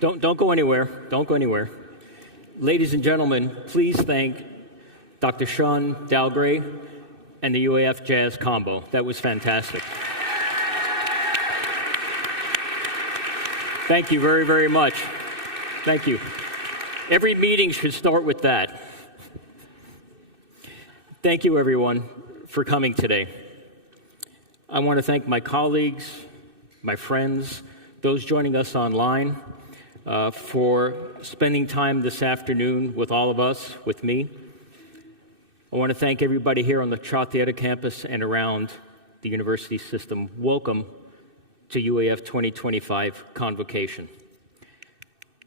Don't go anywhere. Don't go anywhere. Ladies and gentlemen, please thank Dr. Sean Dalgray and the UAF Jazz Combo. That was fantastic. Thank you very, very much. Thank you. Every meeting should start with that. Thank you, everyone, for coming today. I want to thank my colleagues, my friends, those joining us online, for spending time this afternoon with all of us, with me. I want to thank everybody here on the Trottieta campus and around the university system. Welcome to UAF 2025 Convocation.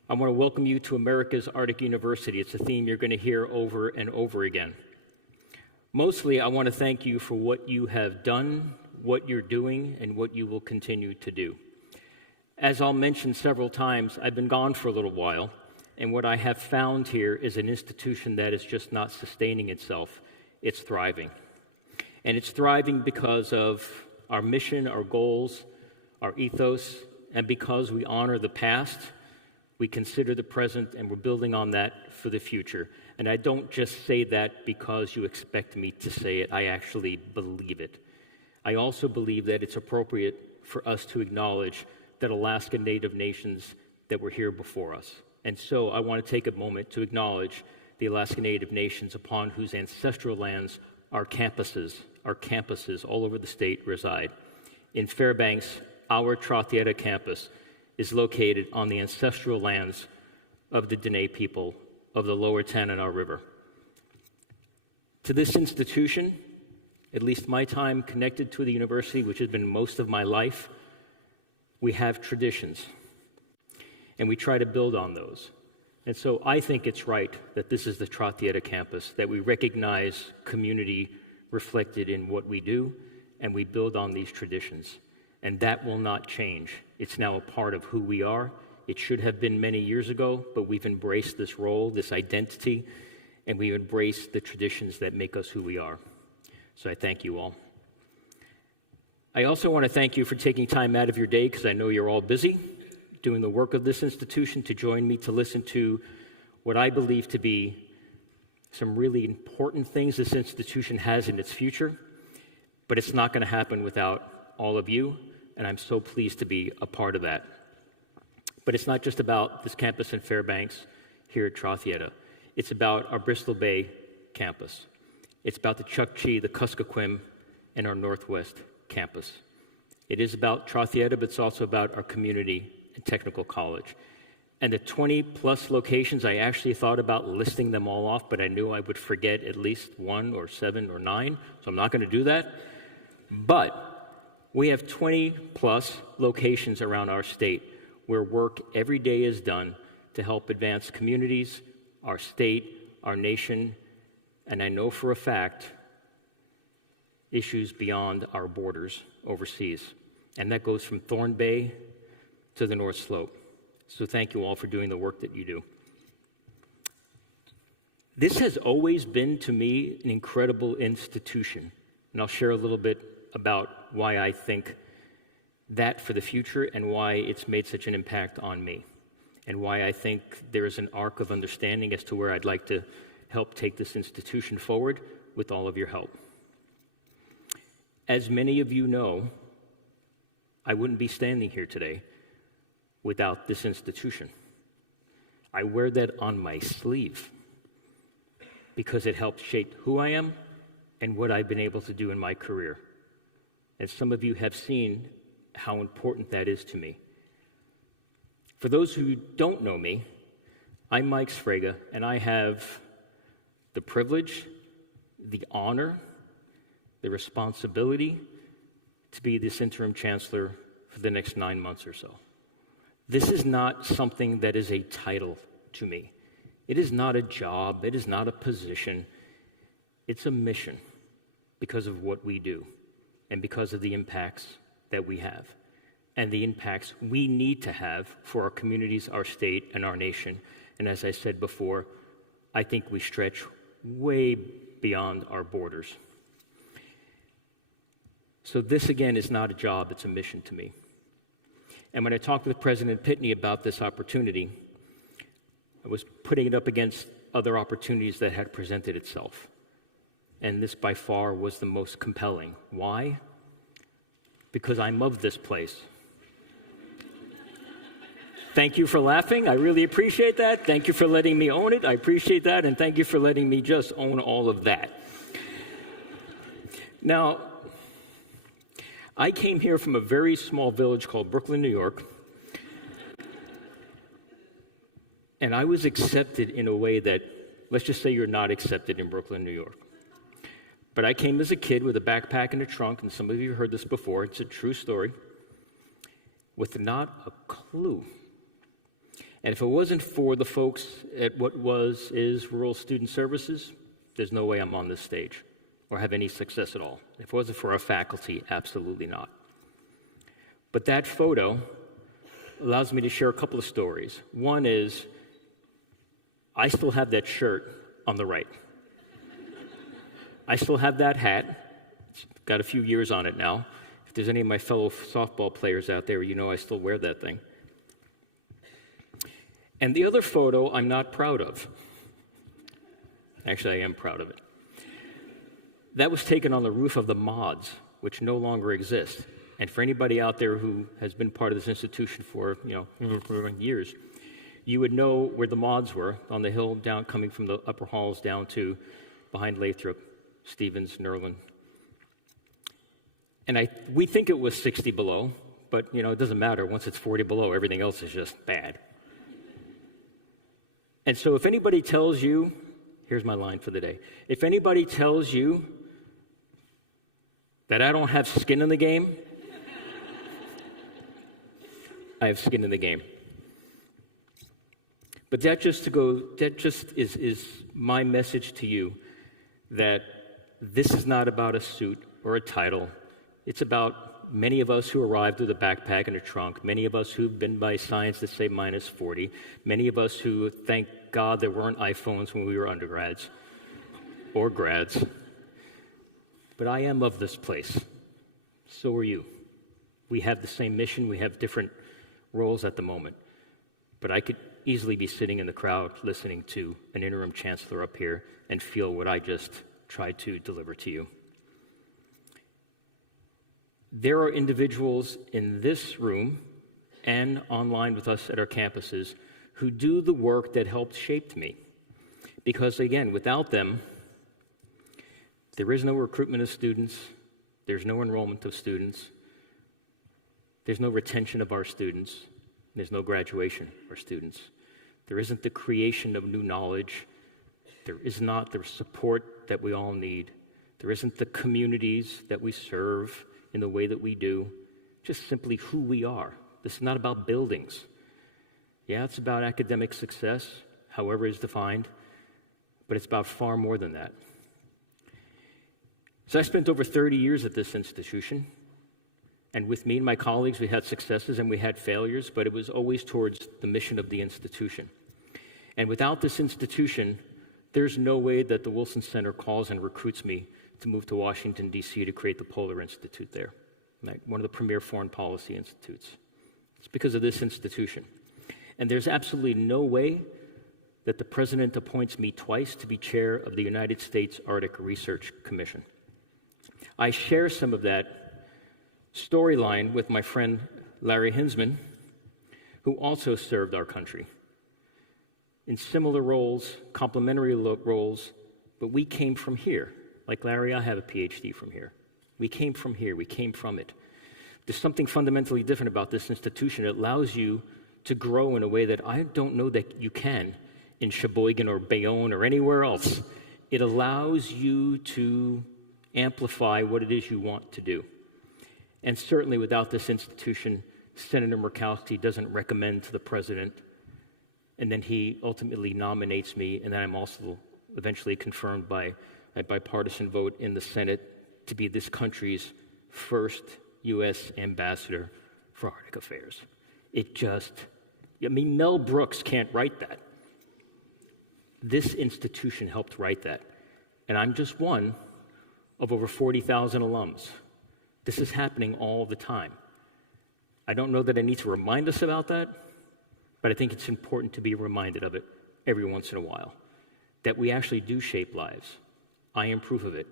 I want to welcome you to America's Arctic University. It's a theme you're going to hear over and over again. Mostly, I want to thank you for what you have done, what you're doing, and what you will continue to do. As I'll mention several times, I've been gone for a little while, and what I have found here is an institution that is just not sustaining itself. It's thriving. And it's thriving because of our mission, our goals, our ethos, and because we honor the past, we consider the present, and we're building on that for the future. And I don't just say that because you expect me to say it, I actually believe it. I also believe that it's appropriate for us to acknowledge that Alaska Native nations that were here before us. And so I want to take a moment to acknowledge the Alaska Native nations upon whose ancestral lands our campuses all over the state reside. In Fairbanks, our Trottieta campus is located on the ancestral lands of the Dene people of the lower Tanana River. To this institution, at least my time connected to the university, which has been most of my life, we have traditions, and we try to build on those. And so I think it's right that this is the Trottieta campus, that we recognize community reflected in what we do, and we build on these traditions. And that will not change. It's now a part of who we are. It should have been many years ago, but we've embraced this role, this identity, and we've embraced the traditions that make us who we are. So I thank you all. I also want to thank you for taking time out of your day, because I know you're all busy doing the work of this institution, to join me to listen to what I believe to be some really important things this institution has in its future. But it's not going to happen without all of you, and I'm so pleased to be a part of that. But it's not just about this campus in Fairbanks here at Trottieta. It's about our Bristol Bay campus. It's about the Chukchi, the Kuskokwim, and our Northwest campus. It is about Trottieta, but it's also about our community and technical college. And the 20-plus locations, I actually thought about listing them all off, but I knew I would forget at least 1 or 7 or 9, so I'm not going to do that. But we have 20-plus locations around our state where work every day is done to help advance communities, our state, our nation, and I know for a fact, issues beyond our borders overseas. And that goes from Thorn Bay to the North Slope. So thank you all for doing the work that you do. This has always been, to me, an incredible institution. And I'll share a little bit about why I think that for the future and why it's made such an impact on me, and why I think there is an arc of understanding as to where I'd like to help take this institution forward with all of your help. As many of you know, I wouldn't be standing here today without this institution. I wear that on my sleeve because it helps shape who I am and what I've been able to do in my career. And some of you have seen how important that is to me. For those who don't know me, I'm Mike Sfraga, and I have the privilege, the honor, the responsibility to be this interim chancellor for the next 9 months or so. This is not something that is a title to me. It is not a job. It is not a position. It's a mission because of what we do and because of the impacts that we have and the impacts we need to have for our communities, our state, and our nation. And as I said before, I think we stretch way beyond our borders. So this, again, is not a job, it's a mission to me. And when I talked with President Pitney about this opportunity, I was putting it up against other opportunities that had presented itself. And this by far was the most compelling. Why? Because I'm of this place. Thank you for laughing. I really appreciate that. Thank you for letting me own it. I appreciate that. And thank you for letting me just own all of that. Now, I came here from a very small village called Brooklyn, New York. And I was accepted in a way that, let's just say you're not accepted in Brooklyn, New York. But I came as a kid with a backpack and a trunk, and some of you have heard this before. It's a true story. With not a clue. And if it wasn't for the folks at what is Rural Student Services, there's no way I'm on this stage or have any success at all. If it wasn't for our faculty, absolutely not. But that photo allows me to share a couple of stories. One is, I still have that shirt on the right. I still have that hat. It's got a few years on it now. If there's any of my fellow softball players out there, you know I still wear that thing. And the other photo I'm not proud of. Actually, I am proud of it. That was taken on the roof of the Mods, which no longer exist. And for anybody out there who has been part of this institution for, years, you would know where the Mods were on the hill down, coming from the upper halls down to behind Lathrop, Stevens, Nerlin. And we think it was 60 below, but it doesn't matter. Once it's 40 below, everything else is just bad. And so if anybody tells you, here's my line for the day. If anybody tells you that I don't have skin in the game, I have skin in the game. But that just is my message to you, that this is not about a suit or a title. It's about many of us who arrived with a backpack and a trunk, many of us who've been by signs that say minus 40, many of us who, thank God, there weren't iPhones when we were undergrads or grads. But I am of this place. So are you. We have the same mission. We have different roles at the moment. But I could easily be sitting in the crowd listening to an interim chancellor up here and feel what I just tried to deliver to you. There are individuals in this room and online with us at our campuses who do the work that helped shape me. Because again, without them, there is no recruitment of students, there's no enrollment of students, there's no retention of our students, there's no graduation of our students. There isn't the creation of new knowledge, there is not the support that we all need, there isn't the communities that we serve in the way that we do, just simply who we are. This is not about buildings. Yeah, it's about academic success, however it's defined, but it's about far more than that. So I spent over 30 years at this institution, and with me and my colleagues, we had successes and we had failures, but it was always towards the mission of the institution. And without this institution, there's no way that the Wilson Center calls and recruits me to move to Washington, D.C. to create the Polar Institute there, one of the premier foreign policy institutes. It's because of this institution. And there's absolutely no way that the president appoints me twice to be chair of the United States Arctic Research Commission. I share some of that storyline with my friend Larry Hinsman, who also served our country in similar roles, complementary roles, but we came from here. Like Larry, I have a PhD from here. We came from here. We came from it. There's something fundamentally different about this institution. It allows you to grow in a way that I don't know that you can in Sheboygan or Bayonne or anywhere else. It allows you to amplify what it is you want to do. And certainly without this institution, Senator Murkowski doesn't recommend to the president, and then he ultimately nominates me, and then I'm also eventually confirmed by a bipartisan vote in the Senate to be this country's first U.S. ambassador for Arctic affairs. Mel Brooks can't write that. This institution helped write that. And I'm just one of over 40,000 alums. This is happening all the time. I don't know that I need to remind us about that, but I think it's important to be reminded of it every once in a while, that we actually do shape lives. I am proof of it.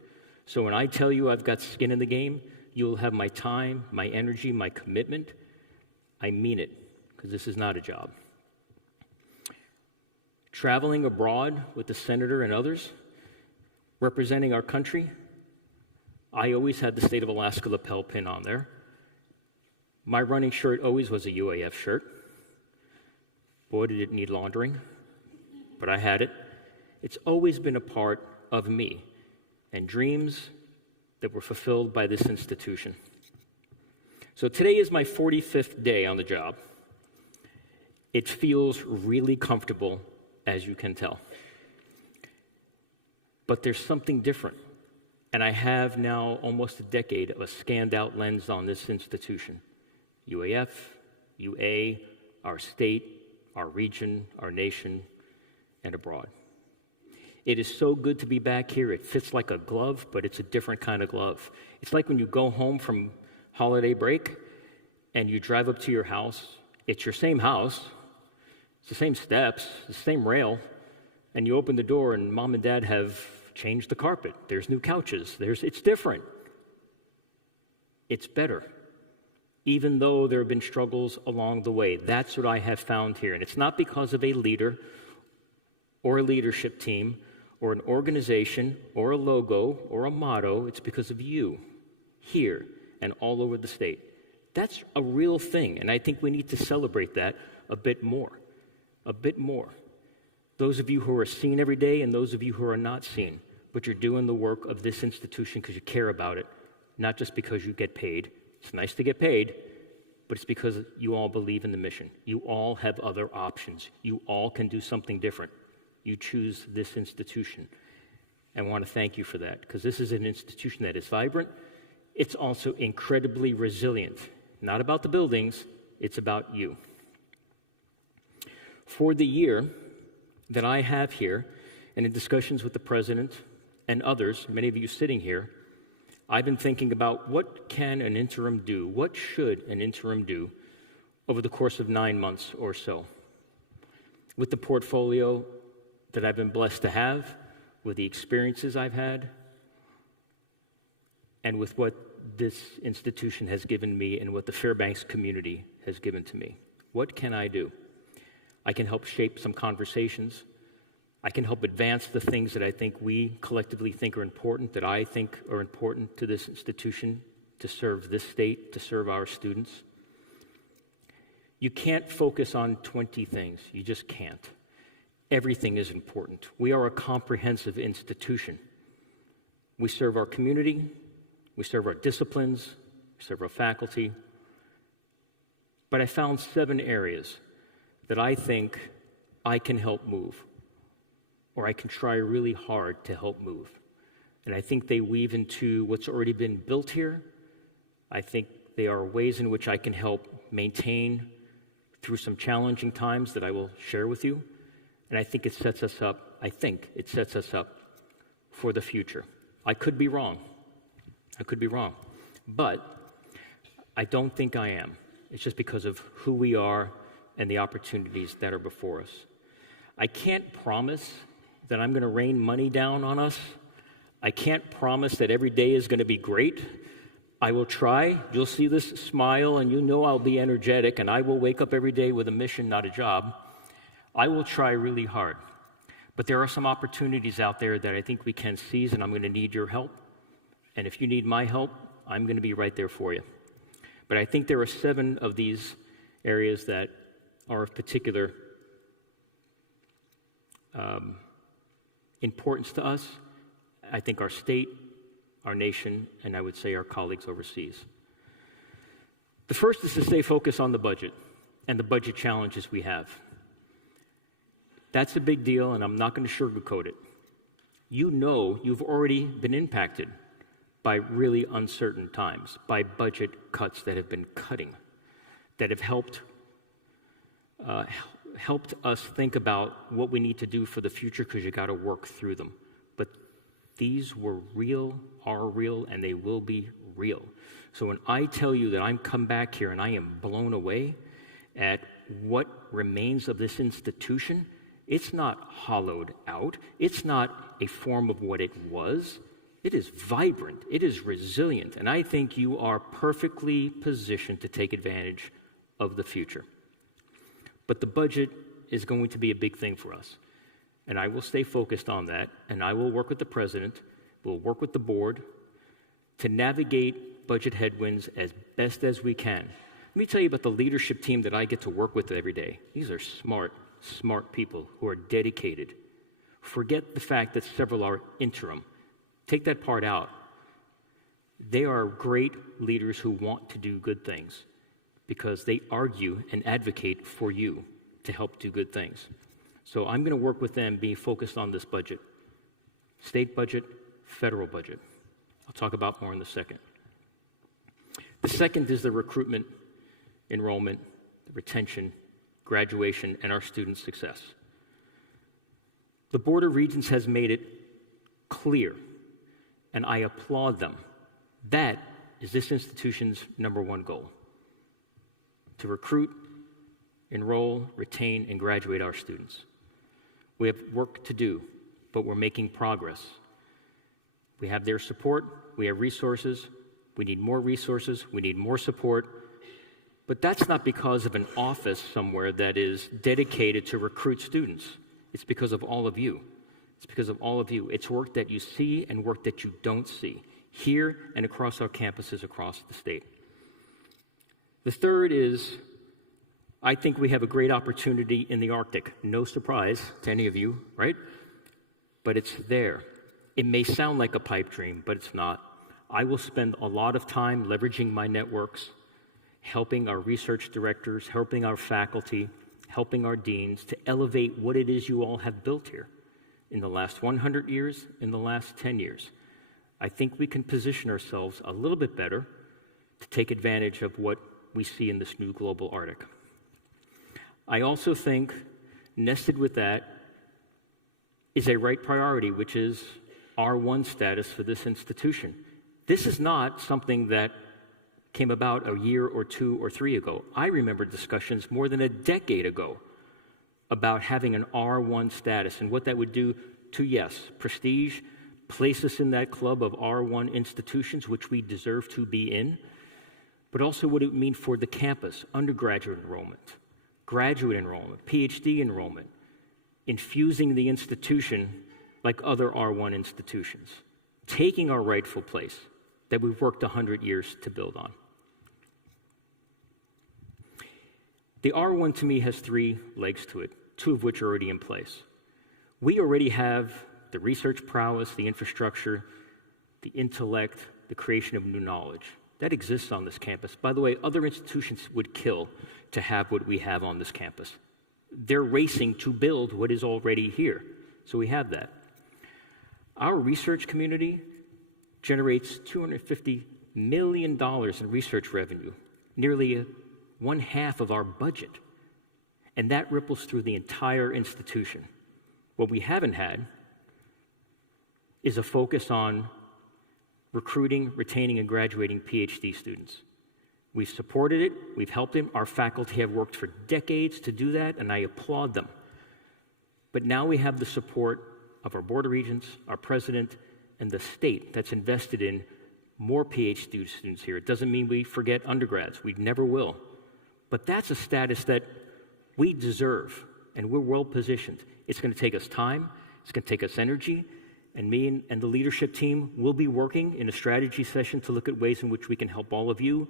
So when I tell you I've got skin in the game, you'll have my time, my energy, my commitment. I mean it, because this is not a job. Traveling abroad with the senator and others, representing our country, I always had the state of Alaska lapel pin on there. My running shirt always was a UAF shirt. Boy, did it need laundering, but I had it. It's always been a part of me and dreams that were fulfilled by this institution. So today is my 45th day on the job. It feels really comfortable, as you can tell. But there's something different, and I have now almost a decade of a scanned-out lens on this institution. UAF, UA, our state, our region, our nation, and abroad. It is so good to be back here. It fits like a glove, but it's a different kind of glove. It's like when you go home from holiday break and you drive up to your house. It's your same house. It's the same steps, the same rail, and you open the door and mom and dad have changed the carpet. There's new couches. It's different. It's better, even though there have been struggles along the way. That's what I have found here. And it's not because of a leader or a leadership team or an organization or a logo or a motto. It's because of you here and all over the state. That's a real thing, and I think we need to celebrate that a bit more. A bit more. Those of you who are seen every day and those of you who are not seen, but you're doing the work of this institution because you care about it, not just because you get paid. It's nice to get paid, but it's because you all believe in the mission. You all have other options. You all can do something different. You choose this institution. I want to thank you for that, because this is an institution that is vibrant. It's also incredibly resilient. Not about the buildings, it's about you. For the year that I have here, and in discussions with the president and others, many of you sitting here, I've been thinking about what can an interim do? What should an interim do over the course of 9 months or so? With the portfolio that I've been blessed to have, with the experiences I've had, and with what this institution has given me and what the Fairbanks community has given to me. What can I do? I can help shape some conversations. I can help advance the things that I think we collectively think are important, that I think are important to this institution, to serve this state, to serve our students. You can't focus on 20 things. You just can't. Everything is important. We are a comprehensive institution. We serve our community, we serve our disciplines, we serve our faculty. But I found 7 areas that I think I can help move, or I can try really hard to help move. And I think they weave into what's already been built here. I think they are ways in which I can help maintain through some challenging times that I will share with you. And I think it sets us up, for the future. I could be wrong. But I don't think I am. It's just because of who we are and the opportunities that are before us. I can't promise that I'm going to rain money down on us. I can't promise that every day is going to be great. I will try. You'll see this smile, and you know I'll be energetic, and I will wake up every day with a mission, not a job. I will try really hard. But there are some opportunities out there that I think we can seize, and I'm going to need your help. And if you need my help, I'm going to be right there for you. But I think there are 7 of these areas that are of particular importance to us. I think our state, our nation, and I would say our colleagues overseas. The first is to stay focused on the budget and the budget challenges we have. That's a big deal, and I'm not going to sugarcoat it. You know you've already been impacted by really uncertain times, by budget cuts that have been cutting, that have helped us think about what we need to do for the future, because you got to work through them. But these were real, are real, and they will be real. So when I tell you that I'm come back here and I am blown away at what remains of this institution, it's not hollowed out. It's not a form of what it was. It is vibrant. It is resilient. And I think you are perfectly positioned to take advantage of the future. But the budget is going to be a big thing for us. And I will stay focused on that. And I will work with the president. We'll work with the board to navigate budget headwinds as best as we can. Let me tell you about the leadership team that I get to work with every day. These are smart people who are dedicated. Forget the fact that several are interim. Take that part out. They are great leaders who want to do good things because they argue and advocate for you to help do good things. So I'm going to work with them being focused on this budget. State budget, federal budget. I'll talk about more in a second. The second is the recruitment, enrollment, the retention, graduation, and our student success. The Board of Regents has made it clear, and I applaud them. That is this institution's number one goal: to recruit, enroll, retain, and graduate our students. We have work to do, but we're making progress. We have their support, we have resources, we need more resources, we need more support, but that's not because of an office somewhere that is dedicated to recruit students. It's because of all of you. It's because of all of you. It's work that you see and work that you don't see, here and across our campuses across the state. The third is, I think we have a great opportunity in the Arctic. No surprise to any of you, right? But it's there. It may sound like a pipe dream, but it's not. I will spend a lot of time leveraging my networks, helping our research directors, helping our faculty, helping our deans to elevate what it is you all have built here in the last 100 years, in the last 10 years. I think we can position ourselves a little bit better to take advantage of what we see in this new global Arctic. I also think nested with that is a right priority, which is R1 status for this institution. This is not something that came about a year or 2 or 3 ago. I remember discussions more than a decade ago about having an R1 status and what that would do to, yes, prestige, place us in that club of R1 institutions, which we deserve to be in, but also what it would mean for the campus, undergraduate enrollment, graduate enrollment, PhD enrollment, infusing the institution like other R1 institutions, taking our rightful place that we've worked 100 years to build on. The R1 to me has 3 legs to it, 2 of which are already in place. We already have the research prowess, the infrastructure, the intellect, the creation of new knowledge. That exists on this campus. By the way, other institutions would kill to have what we have on this campus. They're racing to build what is already here. So we have that. Our research community generates $250 million in research revenue, nearly 1/2 of our budget. And that ripples through the entire institution. What we haven't had is a focus on recruiting, retaining, and graduating PhD students. We've supported it, we've helped them. Our faculty have worked for decades to do that, and I applaud them. But now we have the support of our Board of Regents, our president, and the state that's invested in more PhD students here. It doesn't mean we forget undergrads. We never will. But that's a status that we deserve, and we're well positioned. It's going to take us time. It's going to take us energy. And me and the leadership team will be working in a strategy session to look at ways in which we can help all of you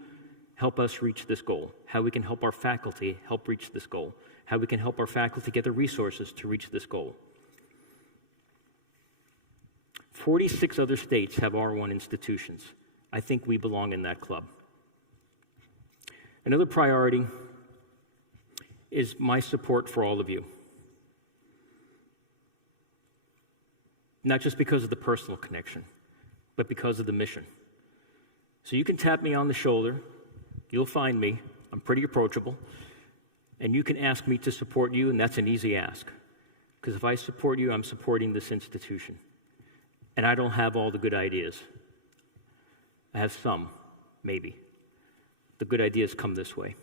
help us reach this goal, how we can help our faculty help reach this goal, how we can help our faculty get the resources to reach this goal. 46 other states have R1 institutions. I think we belong in that club. Another priority is my support for all of you. Not just because of the personal connection, but because of the mission. So you can tap me on the shoulder, you'll find me, I'm pretty approachable, and you can ask me to support you, and that's an easy ask. Because if I support you, I'm supporting this institution. And I don't have all the good ideas. I have some, maybe. The good ideas come this way.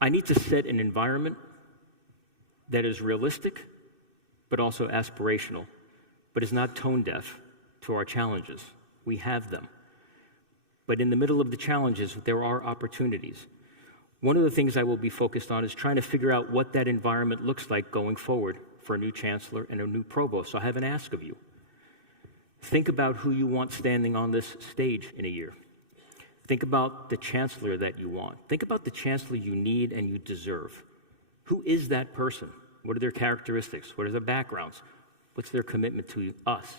I need to set an environment that is realistic, but also aspirational, but is not tone deaf to our challenges. We have them. But in the middle of the challenges, there are opportunities. One of the things I will be focused on is trying to figure out what that environment looks like going forward for a new chancellor and a new provost. So I have an ask of you. Think about who you want standing on this stage in a year. Think about the chancellor that you want. Think about the chancellor you need and you deserve. Who is that person? What are their characteristics? What are their backgrounds? What's their commitment to us?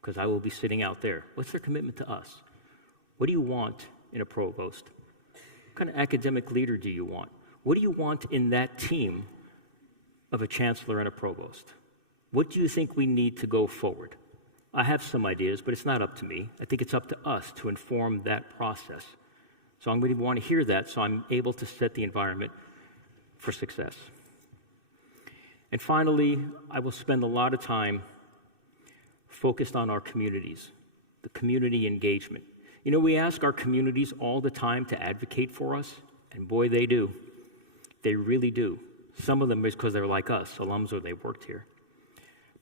Because I will be sitting out there. What's their commitment to us? What do you want in a provost? What kind of academic leader do you want? What do you want in that team of a chancellor and a provost? What do you think we need to go forward? I have some ideas, but it's not up to me. I think it's up to us to inform that process. So I'm going to want to hear that so I'm able to set the environment for success. And finally, I will spend a lot of time focused on our communities, the community engagement. You know, we ask our communities all the time to advocate for us, and boy, they do. They really do. Some of them is because they're like us, alums or they worked here.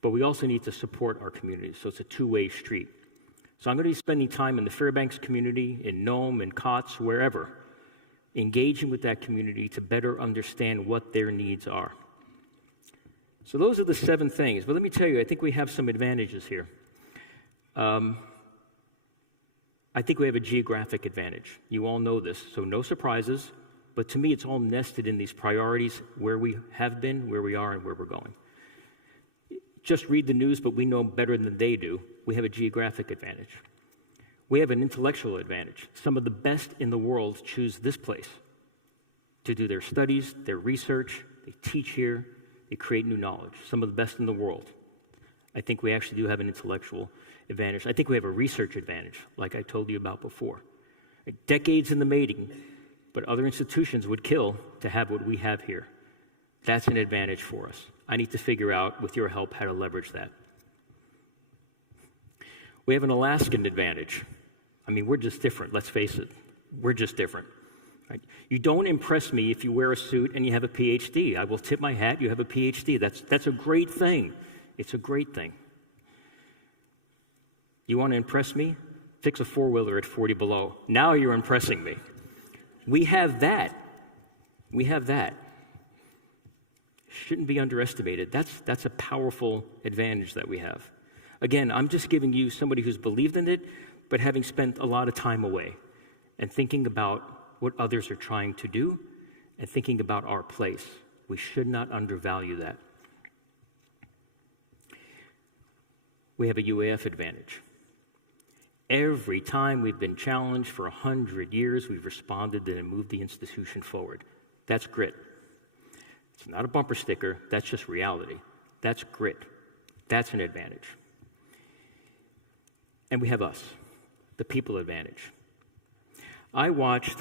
But we also need to support our communities, so it's a two-way street. So I'm going to be spending time in the Fairbanks community, in Nome, in Kotz, wherever, engaging with that community to better understand what their needs are. So those are the 7 things. But let me tell you, I think we have some advantages here. I think we have a geographic advantage. You all know this, so no surprises. But to me, it's all nested in these priorities, where we have been, where we are, and where we're going. Just read the news, but we know better than they do. We have a geographic advantage. We have an intellectual advantage. Some of the best in the world choose this place to do their studies, their research. They teach here. They create new knowledge. Some of the best in the world. I think we actually do have an intellectual advantage. I think we have a research advantage, like I told you about before. Decades in the making, but other institutions would kill to have what we have here. That's an advantage for us. I need to figure out, with your help, how to leverage that. We have an Alaskan advantage. I mean, we're just different, let's face it. We're just different. Right? You don't impress me if you wear a suit and you have a PhD. I will tip my hat, you have a PhD. That's a great thing. It's a great thing. You want to impress me? Fix a four-wheeler at 40 below. Now you're impressing me. We have that. We have that. Shouldn't be underestimated. That's a powerful advantage that we have. Again, I'm just giving you somebody who's believed in it, but having spent a lot of time away and thinking about what others are trying to do and thinking about our place. We should not undervalue that. We have a UAF advantage. Every time we've been challenged for 100 years, we've responded and moved the institution forward. That's grit. It's not a bumper sticker, that's just reality. That's grit. That's an advantage. And we have us, the people advantage. I watched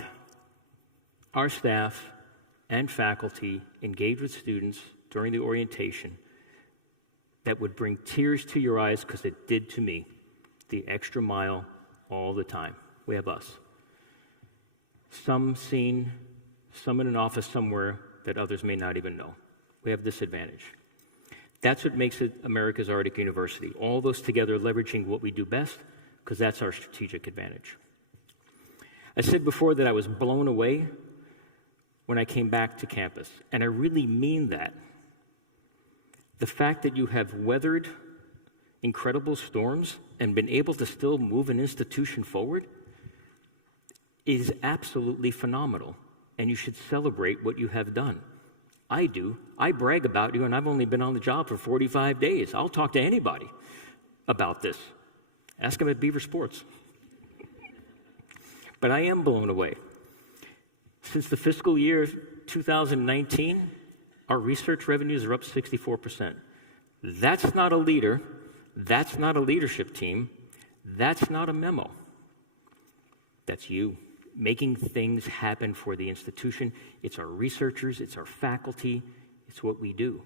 our staff and faculty engage with students during the orientation that would bring tears to your eyes, because it did to me, the extra mile all the time. We have us. Some seen, some in an office somewhere that others may not even know. We have this advantage. That's what makes it America's Arctic University. All those together leveraging what we do best, because that's our strategic advantage. I said before that I was blown away when I came back to campus, and I really mean that. The fact that you have weathered incredible storms and been able to still move an institution forward is absolutely phenomenal. And you should celebrate what you have done. I do. I brag about you, and I've only been on the job for 45 days. I'll talk to anybody about this. Ask them at Beaver Sports. But I am blown away. Since the fiscal year 2019, our research revenues are up 64%. That's not a leader. That's not a leadership team. That's not a memo. That's you. Making things happen for the institution. It's our researchers, it's our faculty, it's what we do.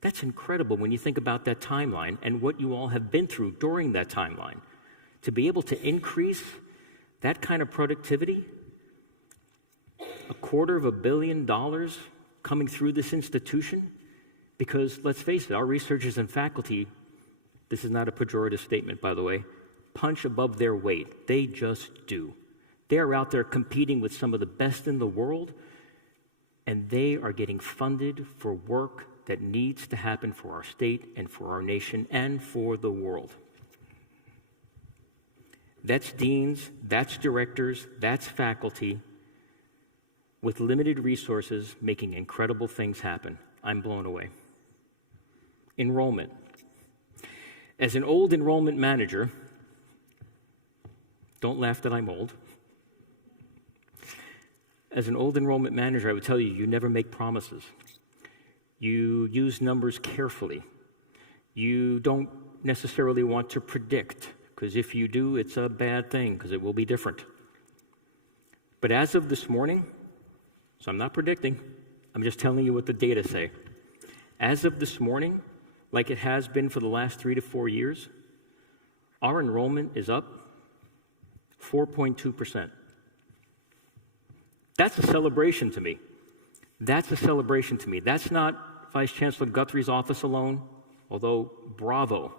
That's incredible when you think about that timeline and what you all have been through during that timeline. To be able to increase that kind of productivity, $250 million coming through this institution, because let's face it, our researchers and faculty, this is not a pejorative statement, by the way, punch above their weight. They just do. They are out there competing with some of the best in the world, and they are getting funded for work that needs to happen for our state and for our nation and for the world. That's deans, that's directors, that's faculty with limited resources making incredible things happen. I'm blown away. Enrollment. As an old enrollment manager, don't laugh that I'm old. As an old enrollment manager, I would tell you, you never make promises. You use numbers carefully. You don't necessarily want to predict, because if you do, it's a bad thing, because it will be different. But as of this morning, so I'm not predicting, I'm just telling you what the data say. As of this morning, like it has been for the last 3 to 4 years, our enrollment is up 4.2%. That's a celebration to me. That's a celebration to me. That's not Vice Chancellor Guthrie's office alone, although bravo,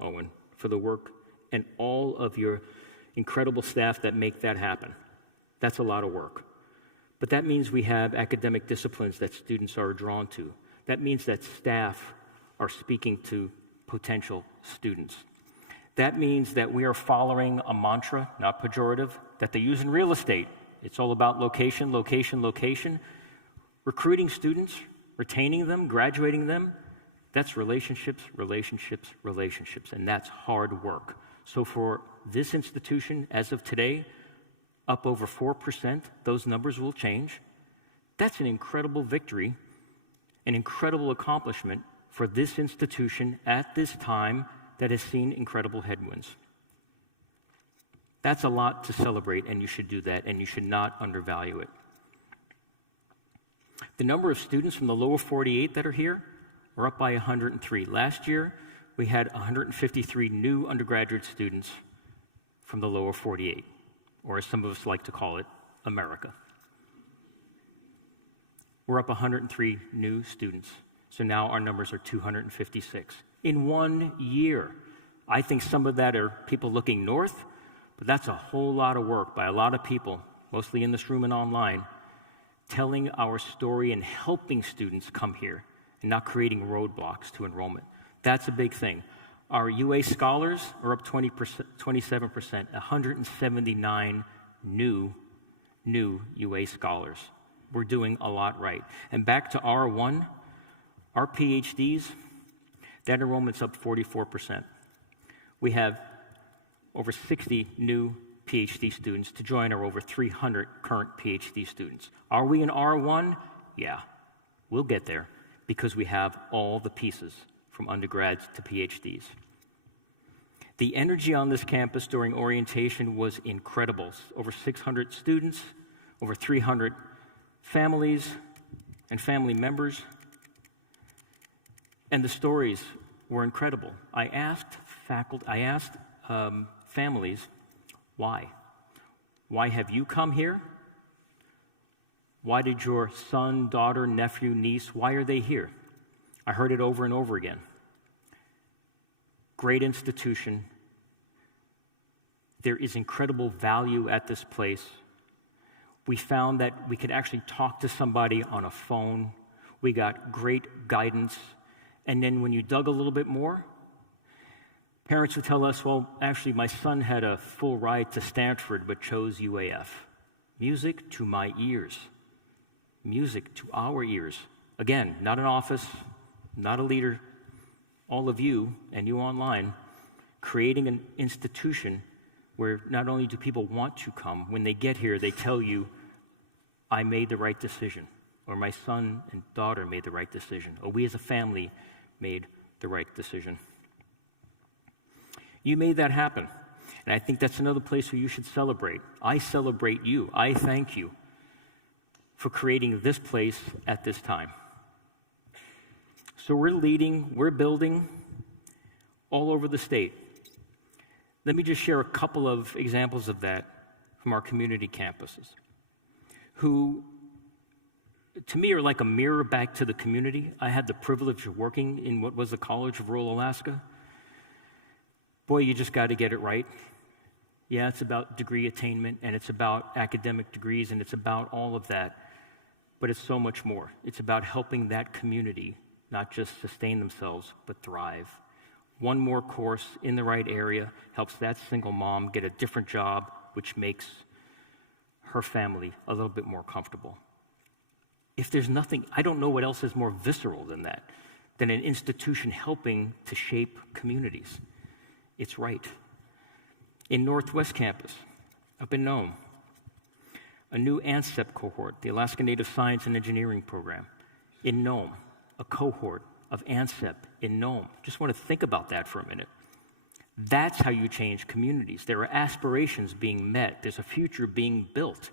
Owen, for the work and all of your incredible staff that make that happen. That's a lot of work. But that means we have academic disciplines that students are drawn to. That means that staff are speaking to potential students. That means that we are following a mantra, not pejorative, that they use in real estate. It's all about location, location, location. Recruiting students, retaining them, graduating them, that's relationships, relationships, relationships, and that's hard work. So for this institution, as of today, up over 4%, those numbers will change. That's an incredible victory, an incredible accomplishment for this institution at this time that has seen incredible headwinds. That's a lot to celebrate, and you should do that, and you should not undervalue it. The number of students from the lower 48 that are here are up by 103. Last year, we had 153 new undergraduate students from the lower 48, or as some of us like to call it, America. We're up 103 new students, so now our numbers are 256. In 1 year, I think some of that are people looking north, but that's a whole lot of work by a lot of people, mostly in this room and online, telling our story and helping students come here and not creating roadblocks to enrollment. That's a big thing. Our UA scholars are up 27%, 179 new UA scholars. We're doing a lot right. And back to R1, our PhDs, that enrollment's up 44%. We have over 60 new PhD students to join our over 300 current PhD students. Are we in R1? Yeah, we'll get there because we have all the pieces from undergrads to PhDs. The energy on this campus during orientation was incredible. Over 600 students, over 300 families and family members, and the stories were incredible. I asked families, why? Why have you come here? Why did your son, daughter, nephew, niece, why are they here? I heard it over and over again. Great institution. There is incredible value at this place. We found that we could actually talk to somebody on a phone. We got great guidance. And then when you dug a little bit more, parents would tell us, well, actually, my son had a full ride to Stanford but chose UAF. Music to my ears. Music to our ears. Again, not an office, not a leader, all of you and you online, creating an institution where not only do people want to come, when they get here, they tell you, I made the right decision, or my son and daughter made the right decision, or we as a family made the right decision. You made that happen, and I think that's another place where you should celebrate. I celebrate you. I thank you for creating this place at this time. So we're leading, we're building all over the state. Let me just share a couple of examples of that from our community campuses, who to me are like a mirror back to the community. I had the privilege of working in what was the College of Rural Alaska. Boy, you just got to get it right. Yeah, it's about degree attainment, and it's about academic degrees, and it's about all of that. But it's so much more. It's about helping that community not just sustain themselves, but thrive. One more course in the right area helps that single mom get a different job, which makes her family a little bit more comfortable. If there's nothing, I don't know what else is more visceral than that, than an institution helping to shape communities. It's right. In Northwest Campus, up in Nome, a new ANSEP cohort, the Alaska Native Science and Engineering Program. In Nome, a cohort of ANSEP in Nome. Just want to think about that for a minute. That's how you change communities. There are aspirations being met. There's a future being built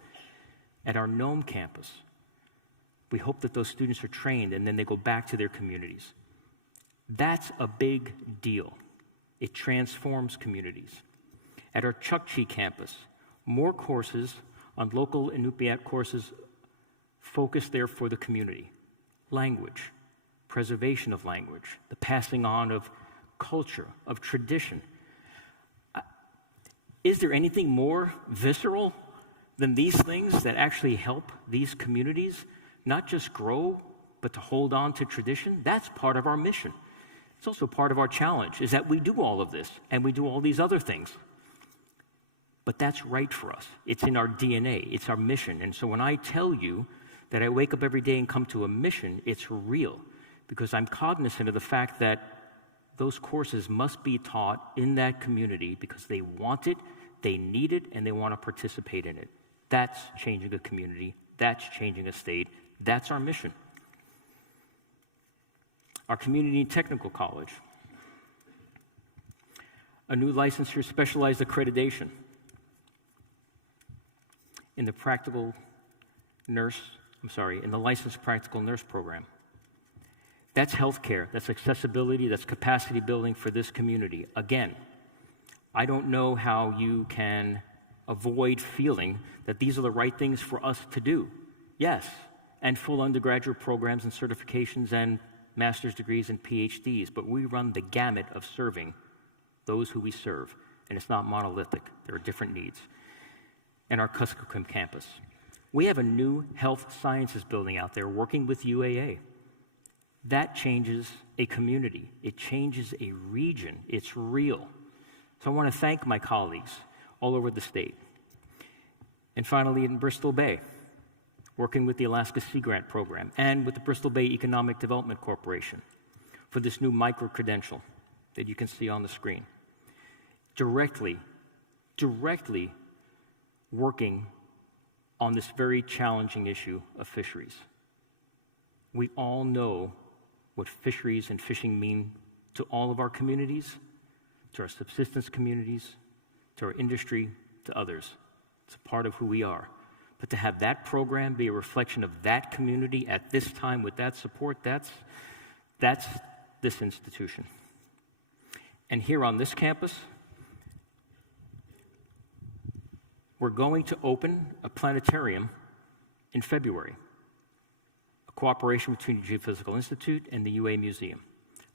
at our Nome campus. We hope that those students are trained and then they go back to their communities. That's a big deal. It transforms communities. At our Chukchi campus, more courses on local Inupiat courses focused there for the community. Language, preservation of language, the passing on of culture, of tradition. Is there anything more visceral than these things that actually help these communities not just grow, but to hold on to tradition? That's part of our mission. It's also part of our challenge, is that we do all of this, and we do all these other things. But that's right for us. It's in our DNA. It's our mission. And so when I tell you that I wake up every day and come to a mission, it's real, because I'm cognizant of the fact that those courses must be taught in that community because they want it, they need it, and they want to participate in it. That's changing a community. That's changing a state. That's our mission. Our community technical college, a new licensure specialized accreditation in the in the licensed practical nurse program. That's healthcare, that's accessibility, that's capacity building for this community. Again, I don't know how you can avoid feeling that these are the right things for us to do. Yes, and full undergraduate programs and certifications and master's degrees and PhDs, but we run the gamut of serving those who we serve, and it's not monolithic. There are different needs. And our Kuskokwim campus. We have a new health sciences building out there working with UAA. That changes a community. It changes a region. It's real. So I want to thank my colleagues all over the state. And finally, in Bristol Bay, working with the Alaska Sea Grant Program and with the Bristol Bay Economic Development Corporation for this new micro-credential that you can see on the screen. Directly working on this very challenging issue of fisheries. We all know what fisheries and fishing mean to all of our communities, to our subsistence communities, to our industry, to others. It's a part of who we are. But to have that program be a reflection of that community at this time with that support, that's this institution. And here on this campus, we're going to open a planetarium in February, a cooperation between the Geophysical Institute and the UA Museum,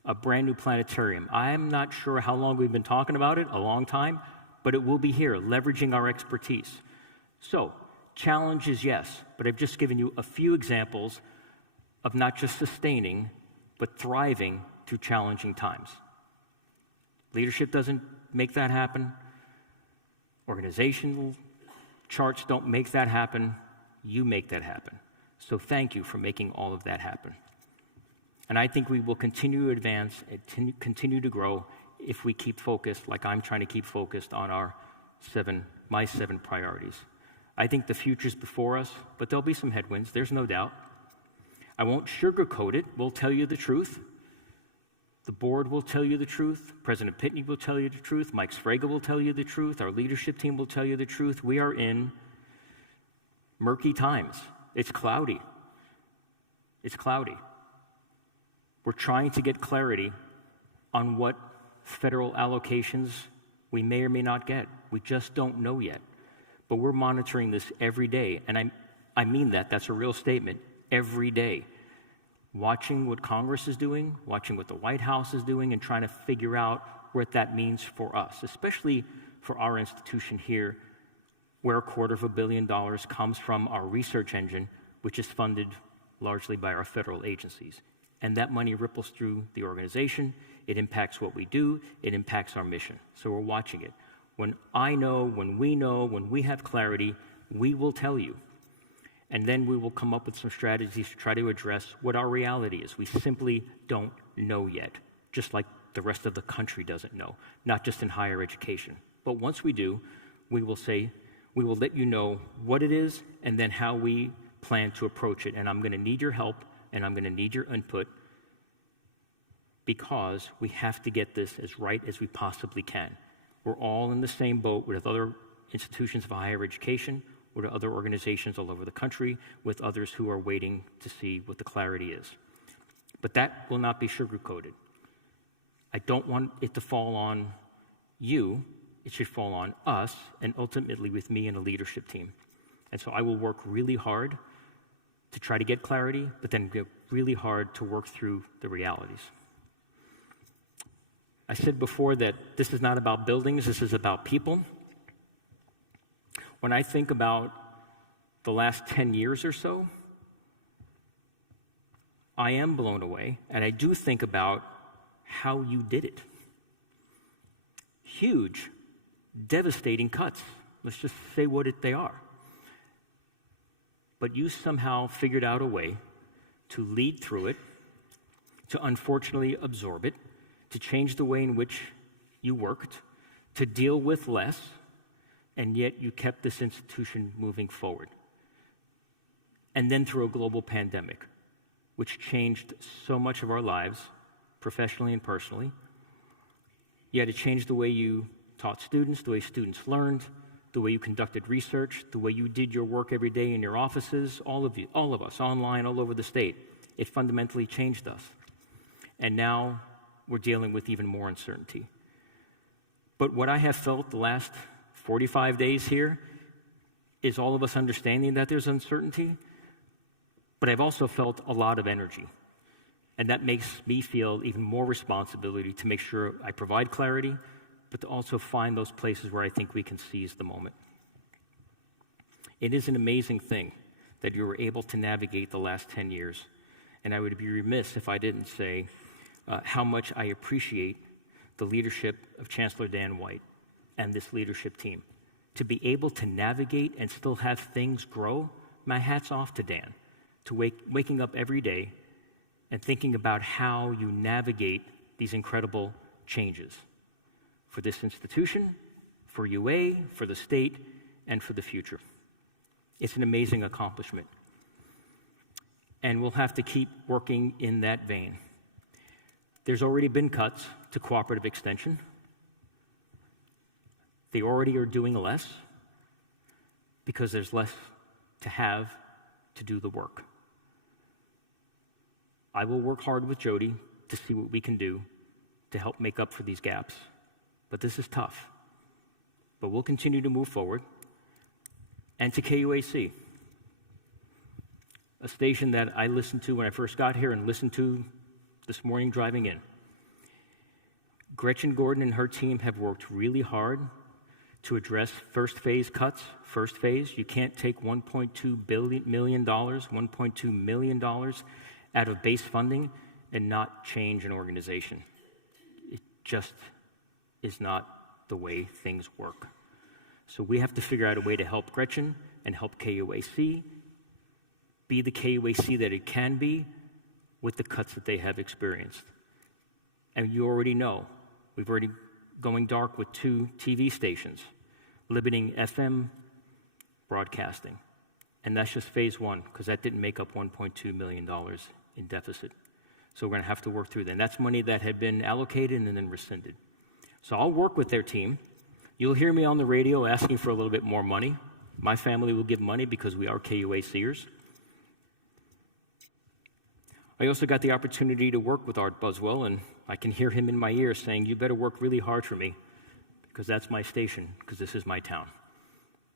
a brand new planetarium. I'm not sure how long we've been talking about it, a long time, but it will be here, leveraging our expertise. So, challenges, yes, but I've just given you a few examples of not just sustaining, but thriving through challenging times. Leadership doesn't make that happen. Organizational charts don't make that happen. You make that happen. So thank you for making all of that happen. And I think we will continue to advance and continue to grow if we keep focused, like I'm trying to keep focused on my 7 priorities. I think the future's before us, but there'll be some headwinds, there's no doubt. I won't sugarcoat it, we'll tell you the truth. The board will tell you the truth. President Pitney will tell you the truth. Mike Sfraga will tell you the truth. Our leadership team will tell you the truth. We are in murky times. It's cloudy. It's cloudy. We're trying to get clarity on what federal allocations we may or may not get. We just don't know yet. But we're monitoring this every day, and I mean that. That's a real statement. Every day. Watching what Congress is doing, watching what the White House is doing, and trying to figure out what that means for us, especially for our institution here, where $250 million comes from our research engine, which is funded largely by our federal agencies. And that money ripples through the organization. It impacts what we do. It impacts our mission. So we're watching it. When we have clarity, we will tell you. And then we will come up with some strategies to try to address what our reality is. We simply don't know yet, just like the rest of the country doesn't know, not just in higher education. But once we do, we will let you know what it is and then how we plan to approach it. And I'm going to need your help and I'm going to need your input because we have to get this as right as we possibly can. We're all in the same boat with other institutions of higher education, with other organizations all over the country, with others who are waiting to see what the clarity is. But that will not be sugar-coated. I don't want it to fall on you. It should fall on us, and ultimately with me and a leadership team. And so I will work really hard to try to get clarity, but then get really hard to work through the realities. I said before that this is not about buildings, this is about people. When I think about the last 10 years or so, I am blown away, and I do think about how you did it. Huge, devastating cuts. Let's just say what they are. But you somehow figured out a way to lead through it, to unfortunately absorb it, to change the way in which you worked, to deal with less, and yet you kept this institution moving forward. And then through a global pandemic, which changed so much of our lives, professionally and personally. You had to change the way you taught students, the way students learned, the way you conducted research, the way you did your work every day in your offices, all of us, online, all over the state. It fundamentally changed us. And now we're dealing with even more uncertainty. But what I have felt the last 45 days here is all of us understanding that there's uncertainty, but I've also felt a lot of energy. And that makes me feel even more responsibility to make sure I provide clarity, but to also find those places where I think we can seize the moment. It is an amazing thing that you were able to navigate the last 10 years. And I would be remiss if I didn't say how much I appreciate the leadership of Chancellor Dan White and this leadership team. To be able to navigate and still have things grow, my hat's off to Dan. To waking up every day and thinking about how you navigate these incredible changes for this institution, for UA, for the state, and for the future. It's an amazing accomplishment. And we'll have to keep working in that vein. There's already been cuts to cooperative extension. They already are doing less because there's less to have to do the work. I will work hard with Jody to see what we can do to help make up for these gaps. But this is tough. But we'll continue to move forward. And to KUAC, a station that I listened to when I first got here and listened to this morning driving in. Gretchen Gordon and her team have worked really hard to address first phase cuts. First phase, you can't take $1.2 million out of base funding and not change an organization. It just is not the way things work. So we have to figure out a way to help Gretchen and help KUAC be the KUAC that it can be with the cuts that they have experienced. And you already know, we've already going dark with 2 TV stations, limiting FM broadcasting. And that's just phase 1, because that didn't make up $1.2 million in deficit. So we're going to have to work through that. And that's money that had been allocated and then rescinded. So I'll work with their team. You'll hear me on the radio asking for a little bit more money. My family will give money because we are KUACers. I also got the opportunity to work with Art Buswell, and I can hear him in my ear saying, "You better work really hard for me, because that's my station, because this is my town.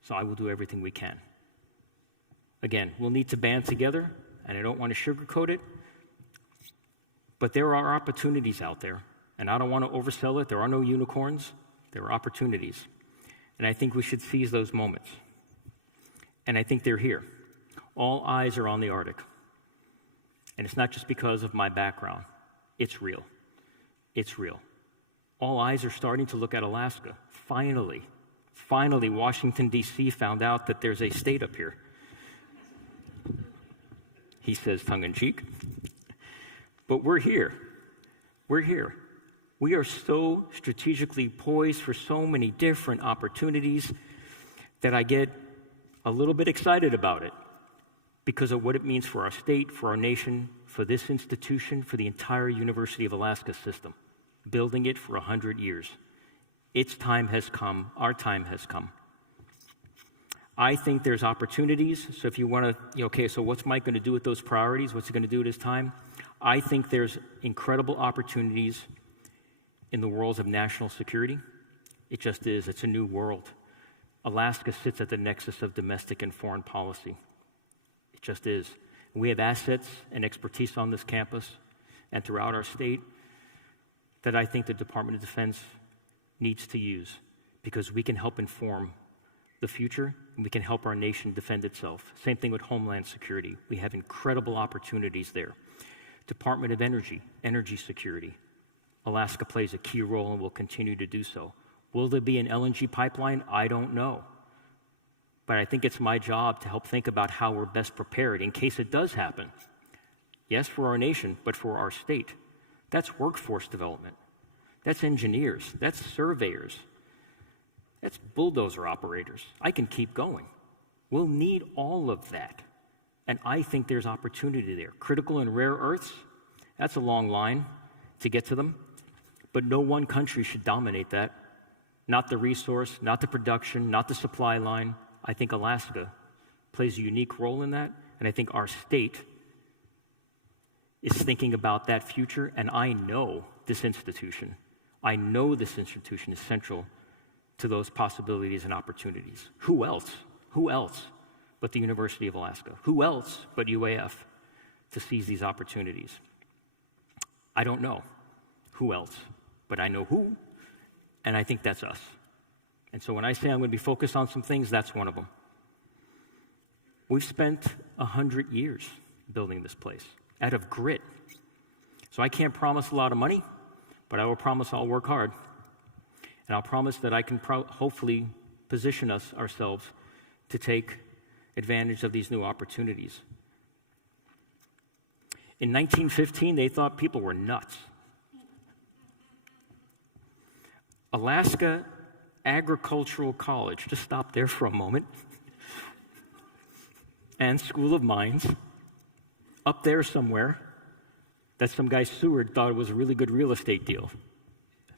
So I will do everything we can." Again, we'll need to band together, and I don't want to sugarcoat it, but there are opportunities out there, and I don't want to oversell it. There are no unicorns. There are opportunities, and I think we should seize those moments. And I think they're here. All eyes are on the Arctic. And it's not just because of my background. It's real. It's real. All eyes are starting to look at Alaska. Finally, Washington, D.C. found out that there's a state up here. He says tongue-in-cheek. But we're here. We're here. We are so strategically poised for so many different opportunities that I get a little bit excited about it because of what it means for our state, for our nation, for this institution, for the entire University of Alaska system, building it for 100 years. Its time has come. Our time has come. I think there's opportunities. So if you want to, okay, so what's Mike going to do with those priorities? What's he going to do with his time? I think there's incredible opportunities in the worlds of national security. It just is. It's a new world. Alaska sits at the nexus of domestic and foreign policy. It just is. We have assets and expertise on this campus and throughout our state that I think the Department of Defense needs to use because we can help inform the future and we can help our nation defend itself. Same thing with Homeland Security. We have incredible opportunities there. Department of Energy, energy security. Alaska plays a key role and will continue to do so. Will there be an LNG pipeline? I don't know. But I think it's my job to help think about how we're best prepared in case it does happen. Yes, for our nation, but for our state. That's workforce development. That's engineers. That's surveyors. That's bulldozer operators. I can keep going. We'll need all of that. And I think there's opportunity there. Critical and rare earths, that's a long line to get to them. But no one country should dominate that. Not the resource, not the production, not the supply line. I think Alaska plays a unique role in that, and I think our state is thinking about that future, and I know this institution is central to those possibilities and opportunities. Who else? Who else but the University of Alaska? Who else but UAF to seize these opportunities? I don't know who else, but I know who, and I think that's us. And so when I say I'm going to be focused on some things, that's one of them. We've spent 100 years building this place out of grit. So I can't promise a lot of money, but I will promise I'll work hard. And I'll promise that I can hopefully position ourselves to take advantage of these new opportunities. In 1915, they thought people were nuts. Alaska Agricultural College, just stop there for a moment, and School of Mines, up there somewhere, that some guy Seward thought it was a really good real estate deal.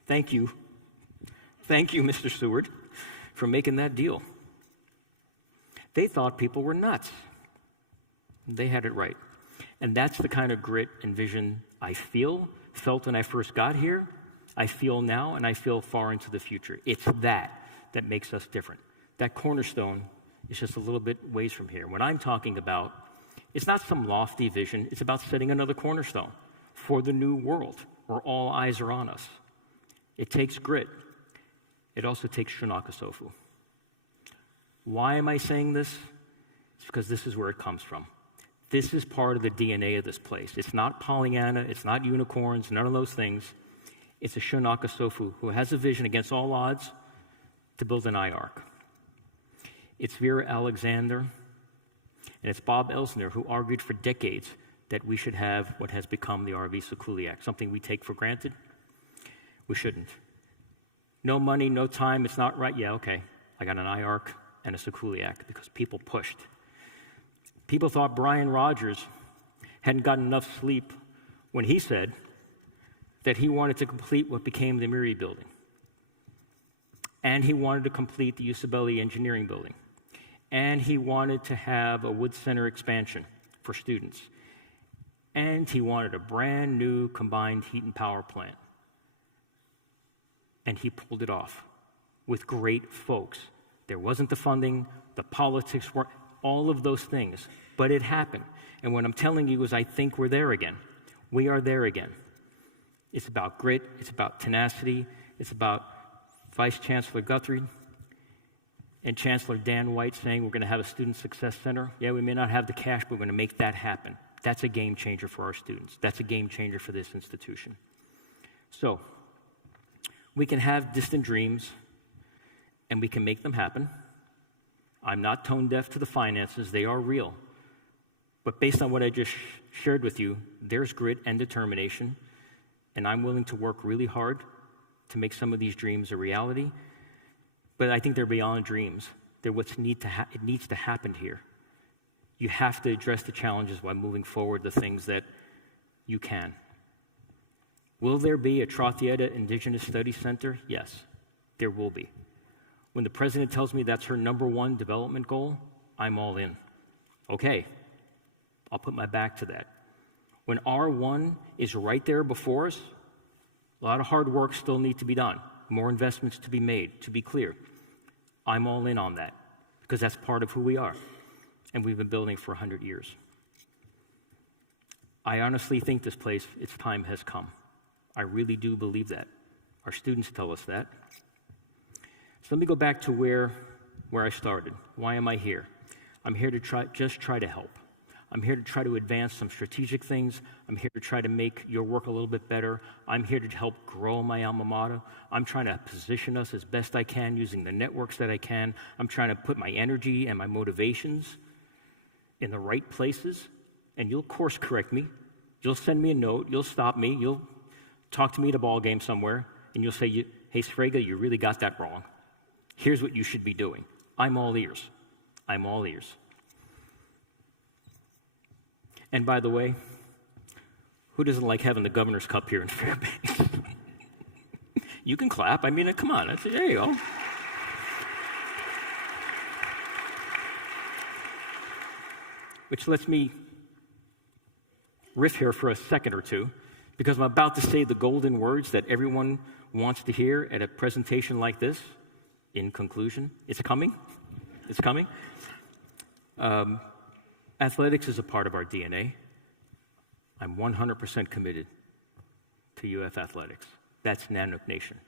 Thank you, Mr. Seward, for making that deal. They thought people were nuts. They had it right. And that's the kind of grit and vision I felt when I first got here, I feel now, and I feel far into the future. It's that makes us different. That cornerstone is just a little bit ways from here. What I'm talking about, it's not some lofty vision. It's about setting another cornerstone for the new world where all eyes are on us. It takes grit. It also takes Shunakasofu. Why am I saying this? It's because this is where it comes from. This is part of the DNA of this place. It's not Pollyanna. It's not unicorns, none of those things. It's a Shunakasofu who has a vision against all odds to build an IARC. It's Vera Alexander, and it's Bob Elsner who argued for decades that we should have what has become the RV-Sekuliak, something we take for granted. We shouldn't. No money, no time, it's not right. Yeah, okay, I got an IARC and a Sekuliak because people pushed. People thought Brian Rogers hadn't gotten enough sleep when he said that he wanted to complete what became the Miri building. And he wanted to complete the Usabelli Engineering Building. And he wanted to have a Wood Center expansion for students. and he wanted a brand new combined heat and power plant. And he pulled it off with great folks. There wasn't the funding, the politics weren't, all of those things, but it happened. And what I'm telling you is I think we're there again. We are there again. It's about grit, it's about tenacity, it's about Vice Chancellor Guthrie and Chancellor Dan White saying we're going to have a Student Success Center. Yeah, we may not have the cash, but we're going to make that happen. That's a game changer for our students. That's a game changer for this institution. So, we can have distant dreams, and we can make them happen. I'm not tone deaf to the finances. They are real. But based on what I just shared with you, there's grit and determination, and I'm willing to work really hard to make some of these dreams a reality. But I think they're beyond dreams. They're it needs to happen here. You have to address the challenges while moving forward the things that you can. Will there be a Trotieta Indigenous Studies Center? Yes, there will be. When the president tells me that's her #1 development goal, I'm all in. Okay, I'll put my back to that. When R1 is right there before us, a lot of hard work still needs to be done, more investments to be made, to be clear. I'm all in on that because that's part of who we are, and we've been building for 100 years. I honestly think this place, its time has come. I really do believe that. Our students tell us that. So let me go back to where I started. Why am I here? I'm here to try to help. I'm here to try to advance some strategic things. I'm here to try to make your work a little bit better. I'm here to help grow my alma mater. I'm trying to position us as best I can using the networks that I can. I'm trying to put my energy and my motivations in the right places. And you'll course correct me. You'll send me a note. You'll stop me. You'll talk to me at a ball game somewhere. And you'll say, hey, Sfrega, you really got that wrong. Here's what you should be doing. I'm all ears. I'm all ears. And by the way, who doesn't like having the Governor's Cup here in Fairbanks? You can clap. I mean, come on. There you go. Which lets me riff here for a second or two, because I'm about to say the golden words that everyone wants to hear at a presentation like this. In conclusion, it's coming. It's coming. Athletics is a part of our DNA. I'm 100% committed to UF athletics. That's Nanook Nation.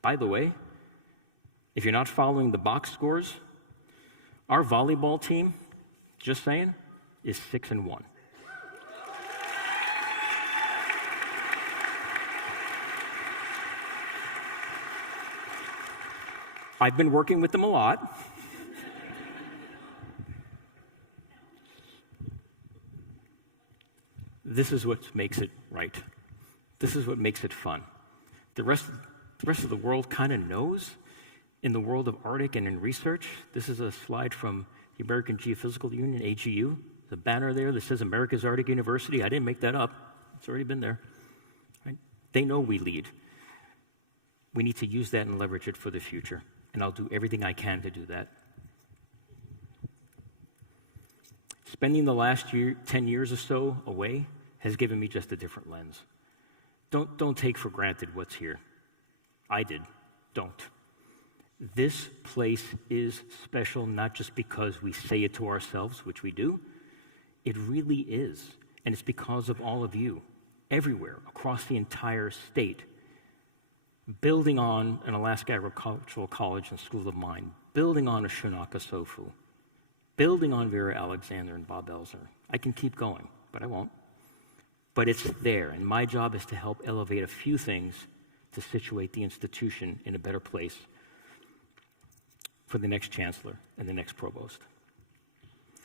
By the way, if you're not following the box scores, our volleyball team, just saying, is 6-1. I've been working with them a lot. This is what makes it right. This is what makes it fun. The rest of the world kind of knows. In the world of Arctic and in research, this is a slide from the American Geophysical Union, AGU. The banner there that says America's Arctic University. I didn't make that up. It's already been there. Right? They know we lead. We need to use that and leverage it for the future. And I'll do everything I can to do that. Spending the last 10 years or so away has given me just a different lens. Don't take for granted what's here. I did. Don't. This place is special not just because we say it to ourselves, which we do. It really is. And it's because of all of you, everywhere, across the entire state. Building on an Alaska Agricultural College and School of Mine, building on a Shunaka Sofu, building on Vera Alexander and Bob Elser. I can keep going, but I won't. But it's there, and my job is to help elevate a few things to situate the institution in a better place for the next chancellor and the next provost.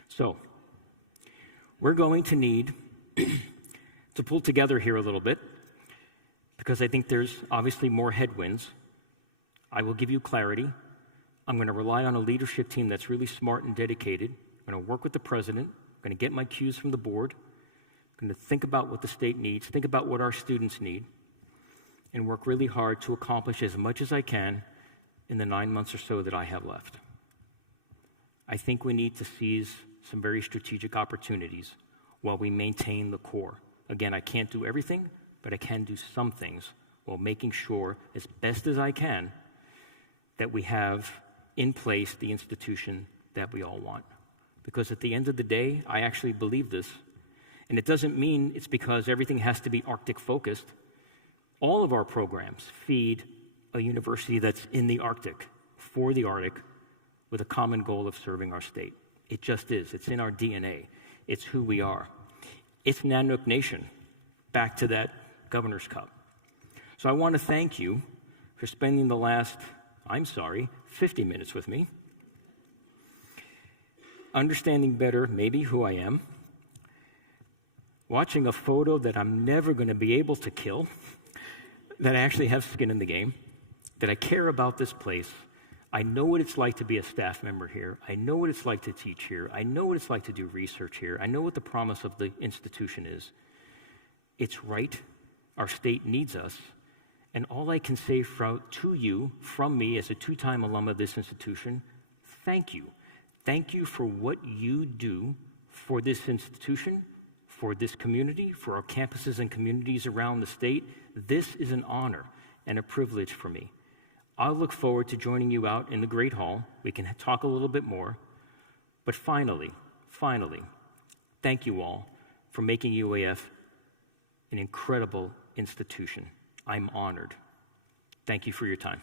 So, we're going to need to pull together here a little bit, because I think there's obviously more headwinds. I will give you clarity. I'm going to rely on a leadership team that's really smart and dedicated. I'm going to work with the president. I'm going to get my cues from the board. I'm going to think about what the state needs, think about what our students need, and work really hard to accomplish as much as I can in the 9 months or so that I have left. I think we need to seize some very strategic opportunities while we maintain the core. Again, I can't do everything, but I can do some things while making sure, as best as I can, that we have in place the institution that we all want. Because at the end of the day, I actually believe this. And it doesn't mean it's because everything has to be Arctic focused. All of our programs feed a university that's in the Arctic, for the Arctic, with a common goal of serving our state. It just is. It's in our DNA. It's who we are. It's Nanook Nation, back to that Governor's Cup. So I want to thank you for spending the last, 50 minutes with me, understanding better maybe who I am, watching a photo that I'm never going to be able to kill, that I actually have skin in the game, that I care about this place. I know what it's like to be a staff member here. I know what it's like to teach here. I know what it's like to do research here. I know what the promise of the institution is. It's right. Our state needs us. And all I can say to you, from me as a two-time alum of this institution, thank you. Thank you for what you do for this institution, for this community, for our campuses and communities around the state. This is an honor and a privilege for me. I'll look forward to joining you out in the Great Hall. We can talk a little bit more. But finally, thank you all for making UAF an incredible institution. I'm honored. Thank you for your time.